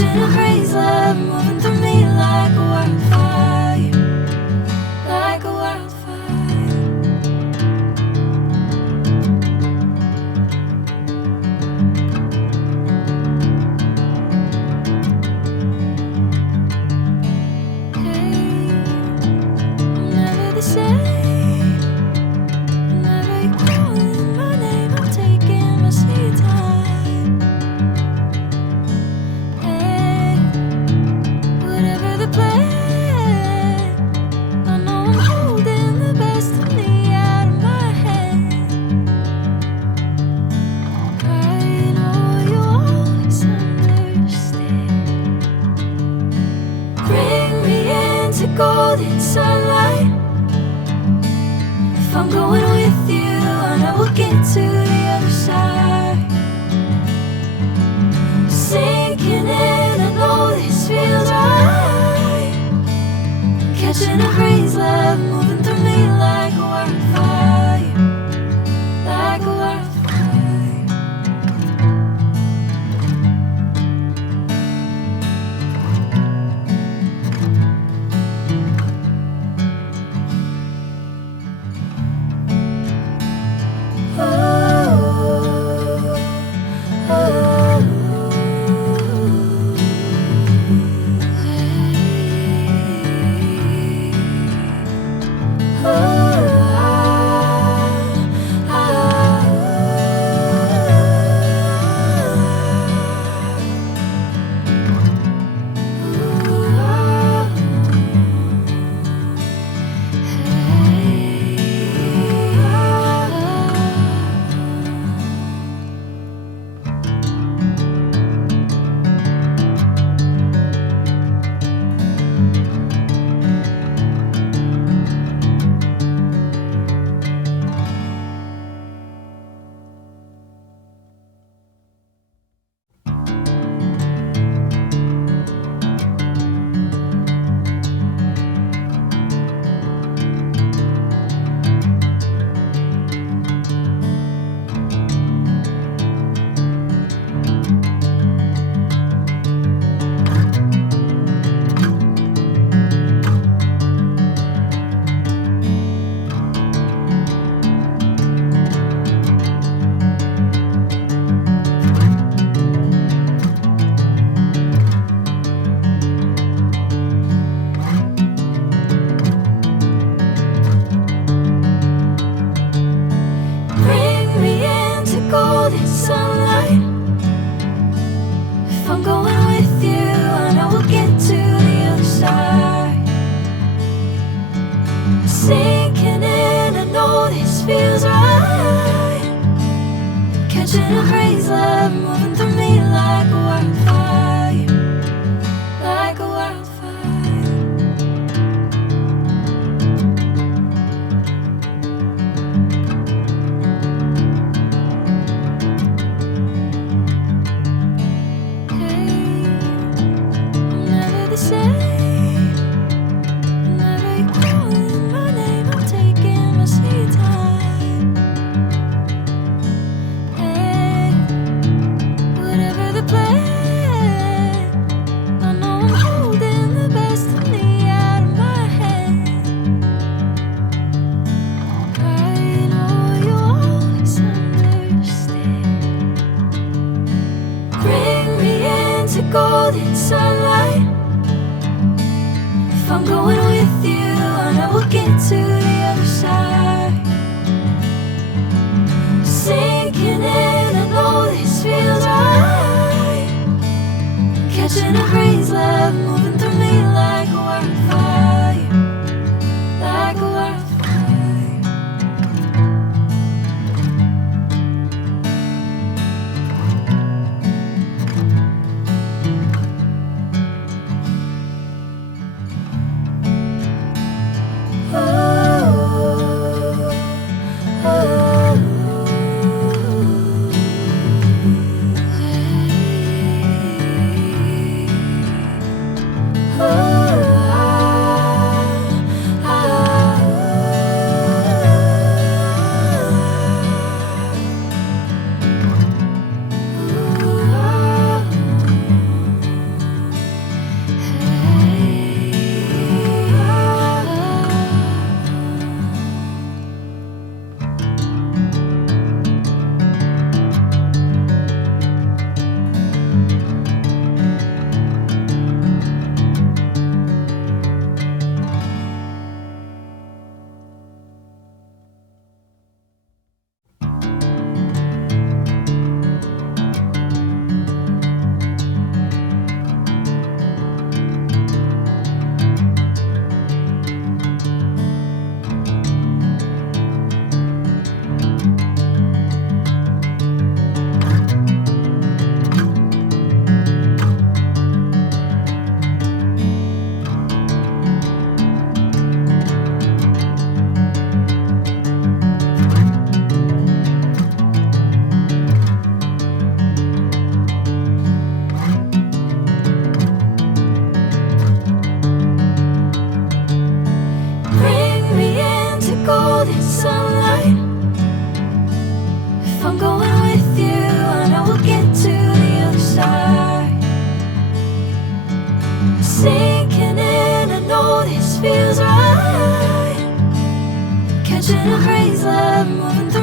Catching a crazy love moving through me like a wildfire, like a wildfire. Hey, I'm never the same. Whenever you're calling my name, I'm taking my sweet time. Hey, whatever the plan, I know I'm holding the best of me out of my head. I know you always understand. Bring me into golden sunlight. If I'm going with you, I know we'll get to the other side. Sinking in, I know this feels right. Catching a crazy love moving through me like a wildfire, like a wildfire. Bring me into golden sunlight. If I'm going with you, I know we'll get to the other side. Sinking in, I know this feels right. Catching a crazy love moving through me like a wildfire, like a wildfire. Hey, I'm never the same. Whenever you're calling my name, I'm taking my sweet time. Hey, whatever the plan, I know I'm holding the best of me out of my head. I know you always understand. Bring me into golden sunlight. If I'm going with you, I know we'll get to the other side. Sinking in, I know this feels right. Catching a crazy love moving through me like a wildfire, like a wildfire. sunlight. If I'm going with you, I know we'll get to the other side. Sinking in, I know this feels right. Catching a crazy love, moving through